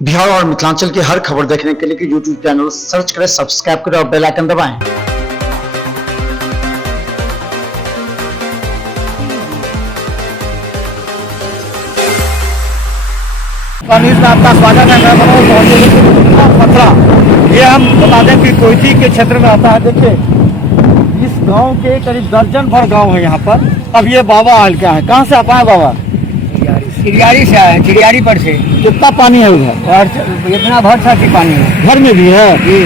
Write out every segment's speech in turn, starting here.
बिहार और मिथिलांचल की हर खबर देखने के लिए यूट्यूब चैनल सर्च करें, सब्सक्राइब करें और बेल आइकन दबाएं। आपका स्वागत है। मैं मनोज पथरा। ये हम बता दें कि कोयती के क्षेत्र में आता है। देखिए, इस गांव के करीब दर्जन भर गांव है यहाँ पर। अब ये बाबा हाल क्या है, कहाँ से आप आए बाबा? चिड़ियारी से आए हैं, चिड़ियारी पर से। कितना पानी है उधर? और इतना भर सा की पानी है। घर में भी है जी।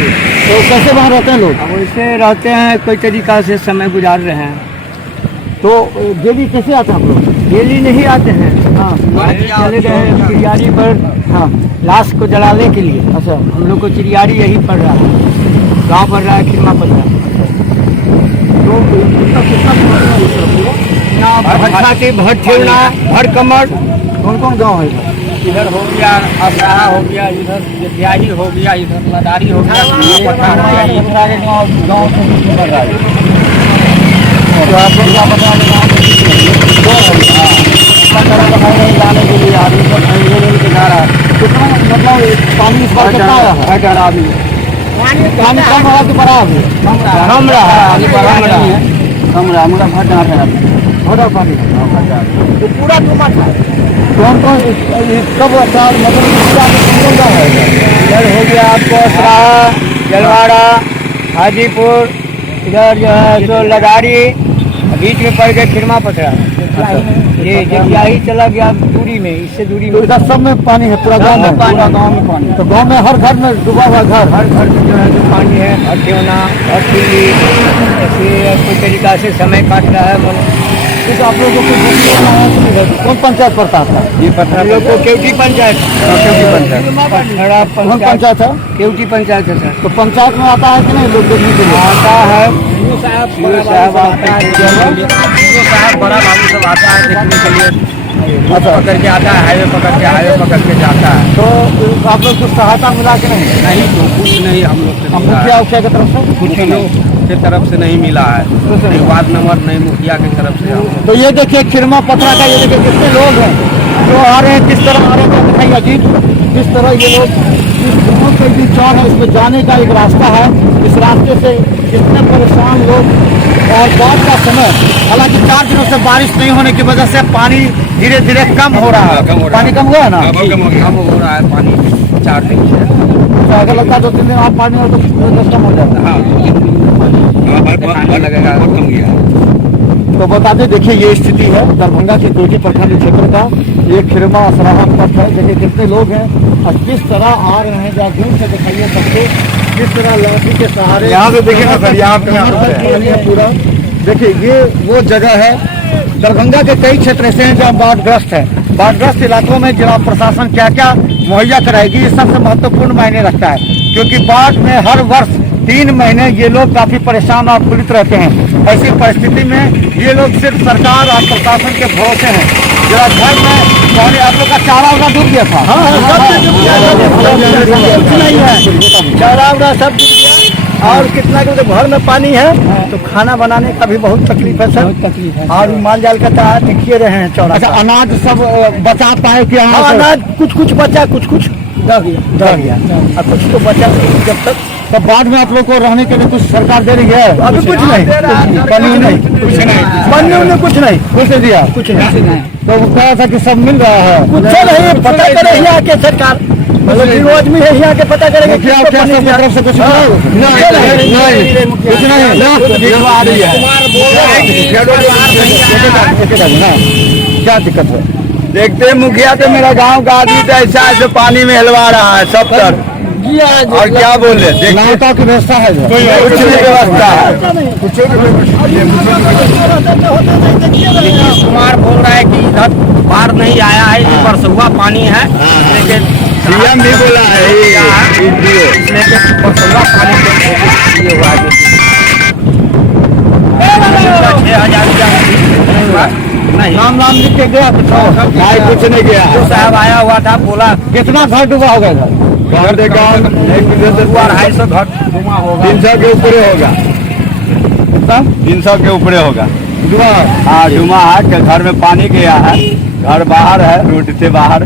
तो कैसे वहाँ रहते हैं लोग? अब वैसे रहते हैं, कोई तरीका से समय गुजार रहे हैं। तो डेली कैसे आते हैं आप लोग? डेली नहीं आते हैं। हाँ, चले गए हैं चिड़ियारी पर। हाँ, लाश को जलाने के लिए। अच्छा, हम लोग को चिड़ियारी यही पड़ रहा है, गाँव पड़ रहा है, खिरमा पड़ रहा है। तो भर ठेवना, भर कमर। कौन कौन गाँव है? इधर हो गया अबराहा, हो गया इधर जतियाही, हो गया इधर मदारी, हो गया गाँव से कर रहा है। तो आप लोग क्या बता लाने के लिए आदमी को खरीदने जा रहा है। कितना मतलब पानी इस बार कितना आया है? पानी कम रहा कि बड़ा है? कम रहा है। मेरा भर जाना है, भरा पानी तो पूरा डूबा था। कौन कौन कब अच्छा मतलब है? इधर हो गया आपको असराहा, जलवाड़ा, हाजीपुर, इधर जो है सो लगाड़ी, बीच में पड़ गए खिरमा पथरा। ये जतियाही चला गया दूरी में, इससे दूरी में। इधर सब में पानी है, पूरा गाँव में? पूरा गाँव में पानी। तो गाँव में हर घर में डूबा हुआ घर? हर घर में जो है जो पानी है, हर ठेवना, हर खिल्ली, ऐसे कोई तरीका से समय काट रहा है। तो आप लोगों को कौन पंचायत पड़ता था? ये पथरा लोग को केवटी पंचायत। कौन पंचायत है? केवटी पंचायत है सर। तो पंचायत में आता है कि नहीं लोग देखने के लिए? आता है, साहब आता है, साहब बड़ा बाबू सब आता है देखने के लिए। पकड़ के आता है, हाईवे पकड़ के जाता है। तो आप लोग को सहायता मिला कि नहीं? नहीं, तो कुछ नहीं हम लोग से मिला है। मुखिया की तरफ से कुछ लोग के तरफ से नहीं मिला है, नहीं वार्ड नंबर, नहीं मुखिया की तरफ से। तो ये देखिए खिरमा पथरा का, ये देखिए कितने लोग हैं जो आ रहे हैं, किस तरह आ रहे हैं दिखाई अजीब। किस तरह ये लोग इस गाँव के जो चौक है इसमें जाने का एक रास्ता है, इस रास्ते से कितने परेशान लोग। और बाढ़ का समय, हालांकि 4 दिनों से बारिश नहीं होने की वजह से पानी धीरे धीरे कम हो रहा है। पानी कम हुआ है ना? कम हो रहा है पानी 4 दिन से। अगर लगता है 2-3 दिन और पानी हो तो कम हो जाता है। लगेगा, कम गया। तो बता दें, देखिए ये स्थिति है दरभंगा के कोयटी प्रखंड क्षेत्र का। ये खिरमा असराहा पथ है। देखिए कितने लोग हैं और किस तरह आ रहे हैं। जहाँ दूर से दिखाइए सबको किस तरह लाठी के सहारे। यहाँ पे देखिए ना सर, यहाँ पे पानी है पूरा। देखिए ये वो जगह है। दरभंगा के कई क्षेत्र ऐसे हैं जहाँ बाढ़ग्रस्त है। बाढ़ग्रस्त इलाकों में जिला प्रशासन क्या क्या मुहैया कराएगी, ये सबसे महत्वपूर्ण मायने रखता है, क्योंकि बाढ़ में हर वर्ष 3 महीने ये लोग काफी परेशान और पीड़ित रहते हैं। ऐसी परिस्थिति में ये लोग सिर्फ सरकार और प्रशासन के भरोसे हैं। जरा घर में पहले आप लोग का चारा वाला डूब गया था? कुछ नहीं है, चारा वाला सब डूब गया। और कितना कि घर में पानी है तो खाना बनाने का भी बहुत तकलीफ है सर। और माल जाल का चारा देखिए रहे हैं चौड़ा। अच्छा, अनाज सब बचा पाए कि? अनाज कुछ बचा, कुछ दह गया और कुछ तो बचा। जब तक तो बाद में आप लोग को रहने के लिए कुछ सरकार दे रही है? अभी कुछ नहीं, पानी नहीं, कुछ नहीं, कुछ नहीं दिया, कुछ नहीं। तो कहा था कि सब मिल रहा है, कुछ नहीं। पता करे यहाँ के सरकार, मतलब आदमी है यहाँ के, पता करेंगे क्या क्या तरफ से कुछ क्या दिक्कत है? देखते मुखिया तो मेरा गांव का आदमी तो ऐसा पानी में हिलवा रहा है सब तरफ। और क्या बोले, नावता की व्यवस्था है? कुछ नहीं व्यवस्था है। नीतीश कुमार बोल रहा है कि इधर बाढ़ नहीं आया है, ये बरसुआ पानी है, लेकिन सीएम भी बोला है बरसुआ पानी हुआ है। 6,000 नाम लिख के गया? कुछ नहीं गया। जो साहब आया हुआ था बोला कितना घर डूबा होगा? घर देखा 250 घर डूबा होगा, 300 के ऊपर होगा, 300 के ऊपर होगा। हाँ, डूबा है। घर में पानी गया है, घर बाहर है, रोड से बाहर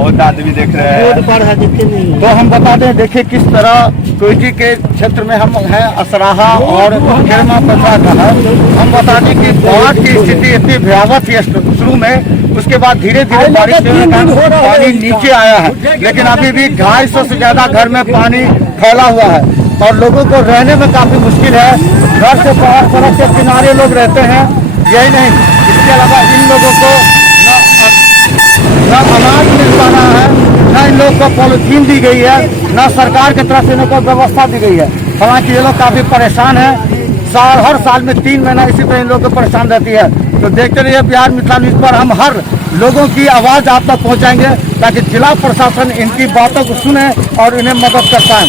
बहुत आदमी देख रहे हैं। रोड पर है, दिखते नहीं है। तो हम बता दें, देखिए किस तरह कोयटी के क्षेत्र में हम हैं, असराहा और खेरमा पथरा का है। हम बता दें कि बाढ़ की स्थिति इतनी भयावह थी शुरू में, उसके बाद धीरे धीरे बारिश होने के कारण पानी नीचे आया है, लेकिन अभी भी 250 से ज्यादा घर में पानी फैला हुआ है और लोगों को रहने में काफी मुश्किल है। घर से बाहर सड़क के किनारे लोग रहते हैं। यही नहीं, इसके अलावा इन लोगों को न अनाज मिल पा रहा है, न इन लोग को पॉलिथीन दी गई है, न सरकार की तरफ से इनको व्यवस्था दी गई है। हालांकि ये लोग काफी परेशान हैं। हर साल में 3 महीना इसी तरह इन लोग को परेशान रहती है। तो देखते रहिए बिहार मिथिला न्यूज पर, हम हर लोगों की आवाज आप तक पहुंचाएंगे ताकि जिला प्रशासन इनकी बातों को सुने और इन्हें मदद कर पाए।